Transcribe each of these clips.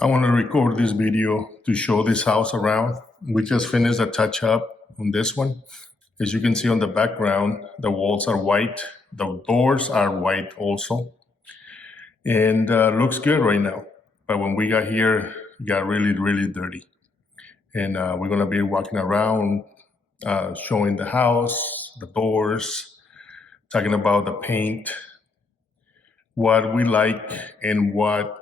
I want to record this video to show this house around. We just finished a touch up on this one. As you can see on the background, the walls are white. The doors are white also. And looks good right now. But when we got here, it got really, really dirty. And we're going to be walking around, showing the house, the doors, talking about the paint, what we like and what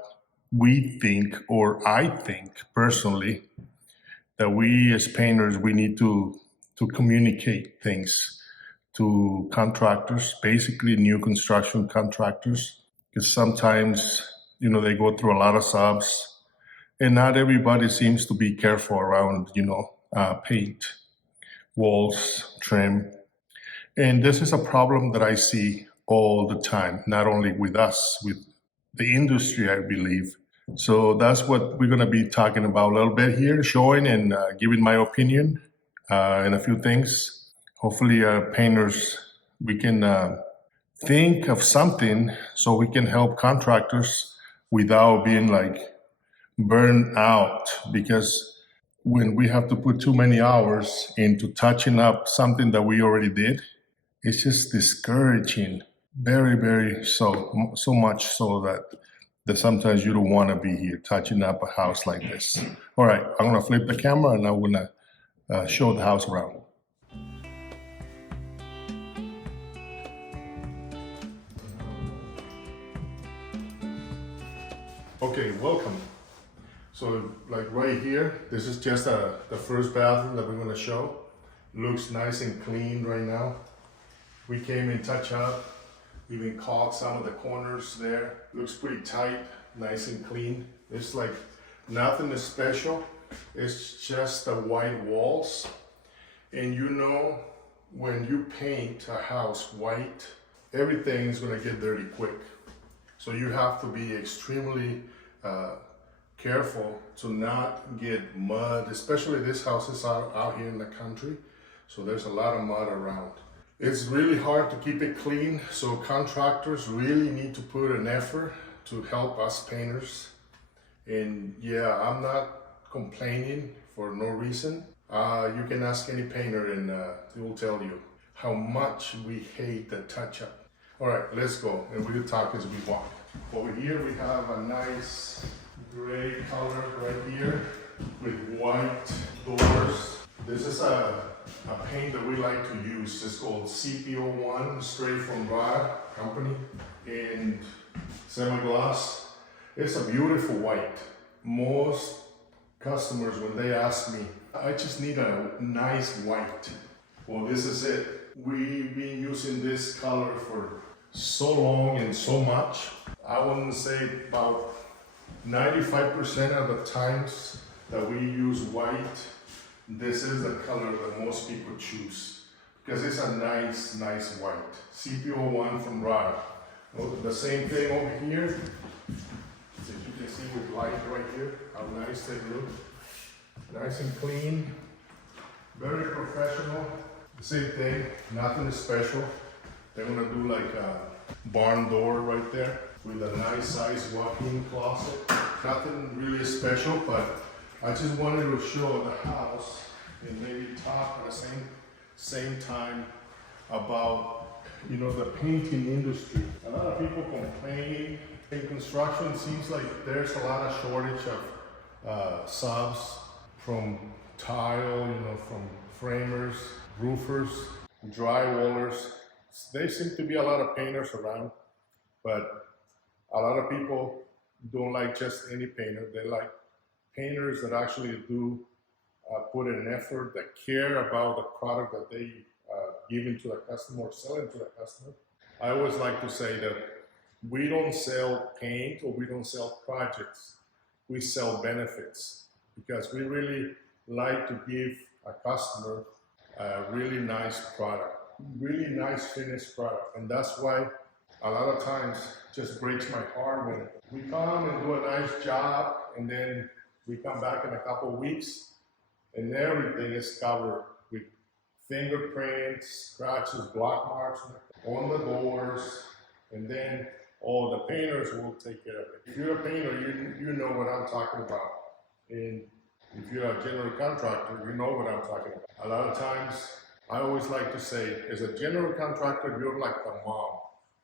we think, or I think personally, that we as painters, we need to communicate things to contractors, basically new construction contractors, because sometimes, they go through a lot of subs and not everybody seems to be careful around, paint, walls, trim. And this is a problem that I see all the time, not only with us, with the industry, I believe. So that's what we're going to be talking about a little bit here, showing and giving my opinion and a few things. Hopefully, painters, we can think of something so we can help contractors without being like burned out. Because when we have to put too many hours into touching up something that we already did, it's just discouraging. Very, very so much so that sometimes you don't want to be here touching up a house like this. All right, I'm gonna flip the camera and I'm gonna show the house around. Okay, welcome. So like right here, this is just the first bathroom that we're gonna show. Looks nice and clean right now. We came in touch up. We even caulked some of the corners there. Looks pretty tight, nice and clean. It's like nothing is special. It's just the white walls. And when you paint a house white, everything is gonna get dirty quick. So you have to be extremely careful to not get mud, especially this house is out here in the country. So there's a lot of mud around. It's really hard to keep it clean, so contractors really need to put an effort to help us painters. And yeah, I'm not complaining for no reason. You can ask any painter and they will tell you how much we hate the touch-up. All right, let's go, and we'll talk as we walk. Over here we have a nice gray color right here with white doors. This is a paint that we like to use. It's called CPO1, straight from Rod company, in semi-gloss. It's a beautiful white. Most customers, when they ask me, I just need a nice white. Well, this is it. We've been using this color for so long and so much. I wouldn't say about 95% of the times that we use white, this is the color that most people choose because it's a nice white. CPO1 from Rada. The same thing over here. As you can see with light right here, how nice they look. Nice and clean, very professional. The same thing, nothing special. They're gonna do like a barn door right there with a nice size walk-in closet. Nothing really special, but I just wanted to show the house and maybe talk at the same time about the painting industry. A lot of people complain in construction. Seems like there's a lot of shortage of subs from tile, from framers, roofers, drywallers. There seem to be a lot of painters around, but a lot of people don't like just any painter. They like painters that actually do put an effort, that care about the product that they give into the customer or sell into the customer. I always like to say that we don't sell paint or we don't sell projects. We sell benefits because we really like to give a customer a really nice product, really nice finished product. And that's why a lot of times it just breaks my heart when we come and do a nice job and then we come back in a couple of weeks and everything is covered with fingerprints, scratches, block marks on the doors, and then All the painters will take care of it. If you're a painter, you know what I'm talking about. And if you're a general contractor, you know what I'm talking about. A lot of times, I always like to say, as a general contractor, you're like the mom.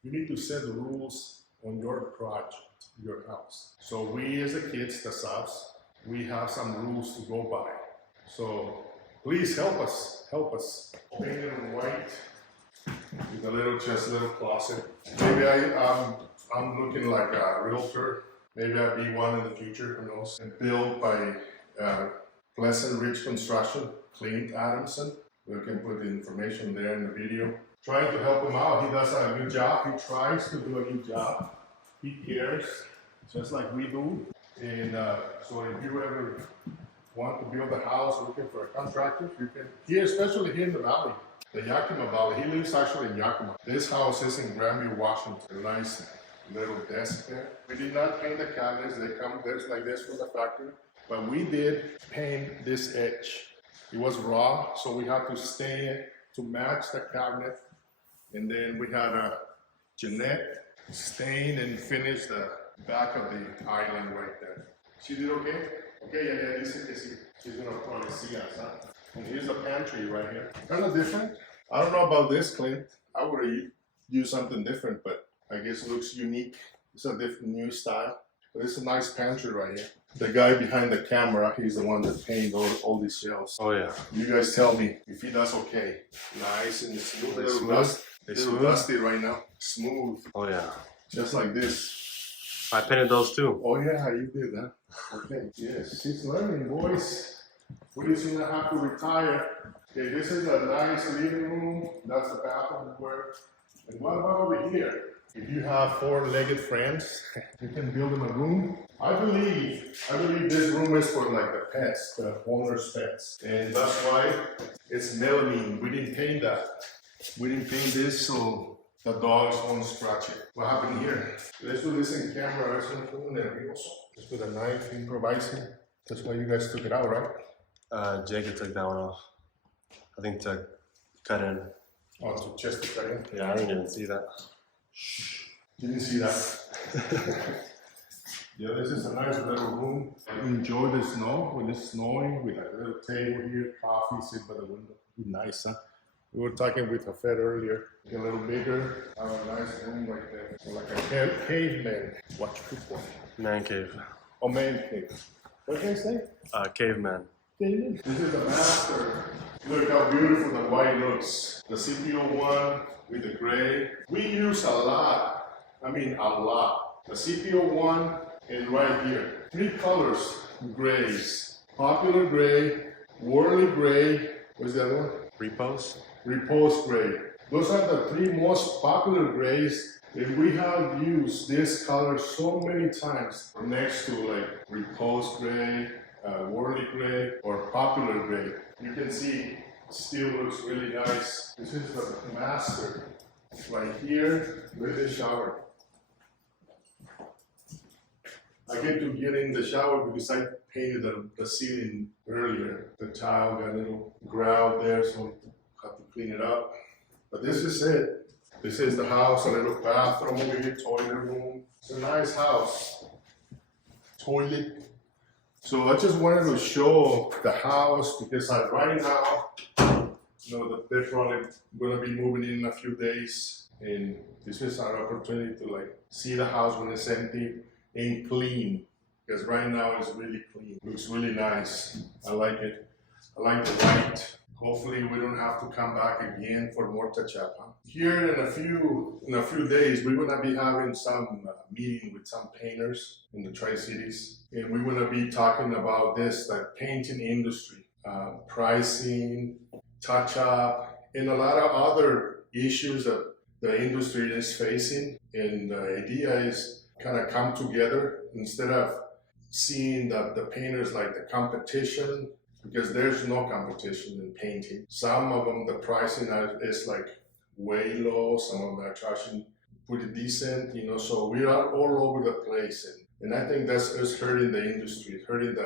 You need to set the rules on your project, your house. So we as the kids, the subs, we have some rules to go by. So please help us, help us. Paint it in white with a little, just a little closet. Maybe I'm looking like a realtor. Maybe I'll be one in the future, who knows? And built by Pleasant Ridge Construction, Clint Adamson. We can put the information there in the video. Trying to help him out. He does a good job. He tries to do a good job. He cares, just like we do. And so if you ever want to build a house looking for a contractor, you can, here, especially here in the valley, the Yakima Valley. He lives actually in Yakima. This house is in Grandview, Washington. A nice little desk there. We did not paint the cabinets. They come there's like this from the factory. But we did paint this edge. It was raw, so we had to stain it to match the cabinet. And then we had a Jeanette stain and finish the back of the island right there. She did okay? Okay, yeah, this is, she's gonna probably see us, huh? And here's the pantry right here. Kind of different. I don't know about this, Clint. I would have used something different, but I guess it looks unique. It's a different new style. But it's a nice pantry right here. The guy behind the camera, he's the one that painted all these shelves. Oh yeah. You guys tell me if he does okay. Nice and smooth. They Little smooth? dusty right now. Smooth. Oh yeah. Just like this. I painted those too. Oh yeah, you did that. Okay. Yes, she's learning, boys. Woody's gonna have to retire. Okay, this is a nice living room. That's the bathroom where. And what about over here? If you have four-legged friends, you can build them a room. I believe this room is for like the pets, the owner's pets. And that's why it's melamine. We didn't paint that. We didn't paint this so the dogs won't scratch it. What happened here? Let's do this in camera. Just with a knife, improvising. That's why you guys took it out, right? Jacob took that one off. I think to cut in. Oh, so just to cut in? Yeah, I didn't even see that. Didn't see that. Yeah, this is a nice little room. I enjoy the snow when it's snowing with a little table here, coffee, sit by the window. Nice, huh? We were talking with a Fed earlier. Get a little bigger, have a nice room right there. So like a caveman. Watch football. Man cave. Oh, man cave. What can I say? Caveman. Caveman. This is the master. Look how beautiful the white looks. The CPO one with the gray. We use a lot. I mean, a lot. The CPO one and right here. 3 colors, grays. Popular gray, Worley gray. What's the other one? Repose. Repose gray. Those are the 3 most popular grays. And we have used this color so many times next to like Repose gray, Worley gray, or Popular gray. You can see still looks really nice. This is the master. Right here, with the shower. I get to get in the shower because I painted the ceiling earlier. The tile got a little grout there, so I have to clean it up. But this is it. This is the house, a little bathroom over here, toilet room. It's a nice house. Toilet. So I just wanted to show the house because right now, you know, they're probably gonna be moving in a few days, and this is our opportunity to like see the house when it's empty and clean. Because right now it's really clean. Looks really nice. I like it. I like the white. Hopefully we don't have to come back again for more touch-up. Huh? Here in a few days, we're gonna be having some meeting with some painters in the Tri-Cities, and we're gonna be talking about this, like painting industry, pricing, touch-up, and a lot of other issues that the industry is facing. And the idea is kind of come together instead of seeing the painters like the competition, because there's no competition in painting. Some of them, the pricing is like way low. Some of them are charging pretty decent, you know, so we are all over the place. And I think that's hurting the industry, hurting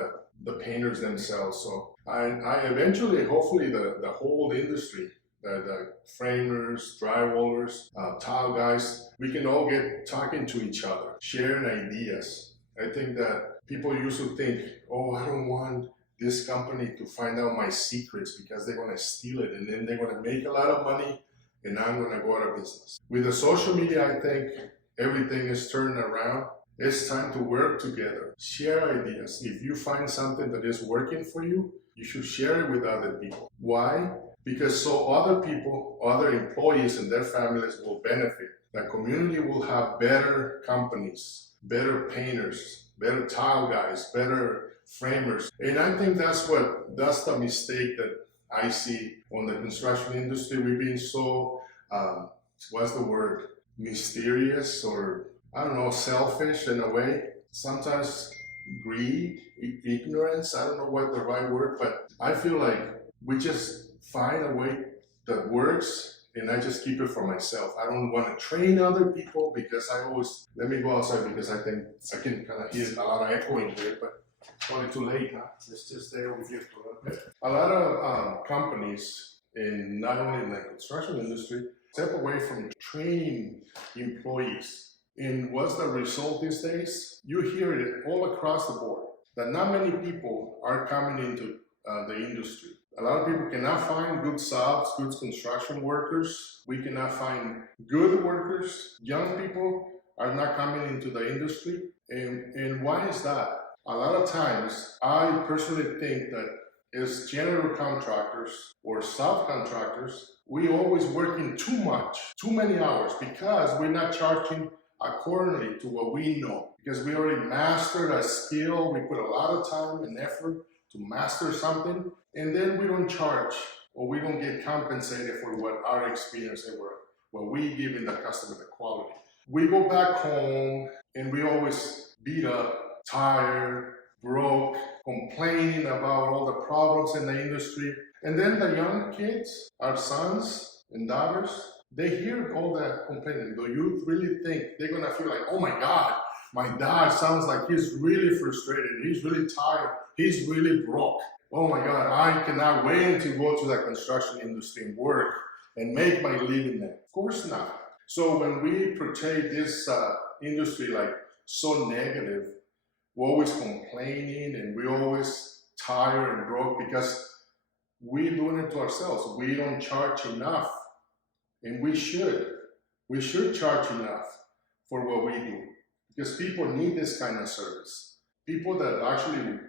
the painters themselves. So I eventually, hopefully the whole industry the framers, drywallers, tile guys, we can all get talking to each other, sharing ideas. I think that people used to think, oh, I don't want this company to find out my secrets because they're going to steal it and then they're going to make a lot of money and I'm going to go out of business. With the social media, I think everything is turning around. It's time to work together, share ideas. If you find something that is working for you, you should share it with other people. Why? Because so other people, other employees and their families will benefit. The community will have better companies, better painters, better tile guys, better framers. And I think that's the mistake that I see on the construction industry. We've been so, what's the word? Mysterious, or I don't know, selfish in a way. Sometimes greed, ignorance, I don't know what the right word, but I feel like we just find a way that works and I just keep it for myself. I don't want to train other people because I always, let me go outside because I think I can kind of hear a lot of echoing here, but it's probably too late, huh? Let's just stay over here for a little bit. A lot of companies, in not only in the construction industry, step away from training employees. And what's the result these days? You hear it all across the board, that not many people are coming into the industry. A lot of people cannot find good subs, good construction workers. We cannot find good workers. Young people are not coming into the industry. And why is that? A lot of times, I personally think that as general contractors or subcontractors, we always working too much, too many hours, because we're not charging accordingly to what we know. Because we already mastered a skill, we put a lot of time and effort to master something, and then we don't charge or we don't get compensated for what our experience and what we give in the customer, the quality. We go back home and we always beat up, tired, broke, complaining about all the problems in the industry. And then the young kids, our sons and daughters, they hear all that complaining. Do you really think they're gonna feel like, oh my God, my dad sounds like he's really frustrated, he's really tired, he's really broke. Oh my God, I cannot wait to go to the construction industry and work and make my living there. Of course not. So when we portray this industry like so negative, we're always complaining and we're always tired and broke because we're doing it to ourselves. We don't charge enough. And we should charge enough for what we do, because people need this kind of service. People that actually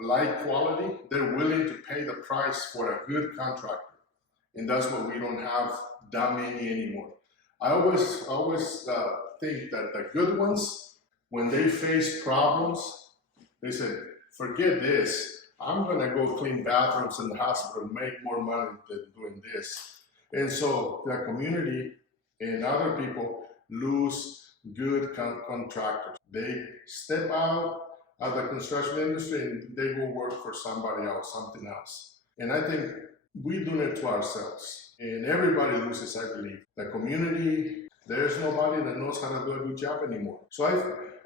like quality, they're willing to pay the price for a good contractor. And that's what we don't have that many anymore. I always think that the good ones, when they face problems, they said, forget this. I'm gonna go clean bathrooms in the hospital and make more money than doing this. And so the community and other people lose good contractors. They step out of the construction industry and they go work for somebody else, something else. And I think we're doing it to ourselves. And everybody loses, I believe. The community, there's nobody that knows how to do a good job anymore. So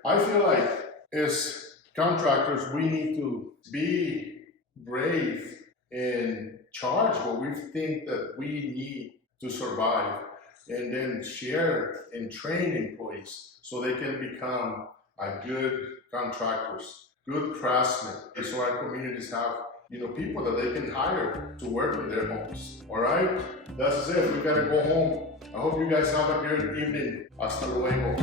I feel like as contractors, we need to be brave and charge what we think that we need to survive, and then share and train employees so they can become a good contractors, good craftsmen, so our communities have people that they can hire to work in their homes. All right, that's it. We gotta go home. I hope you guys have a good evening. Hasta luego.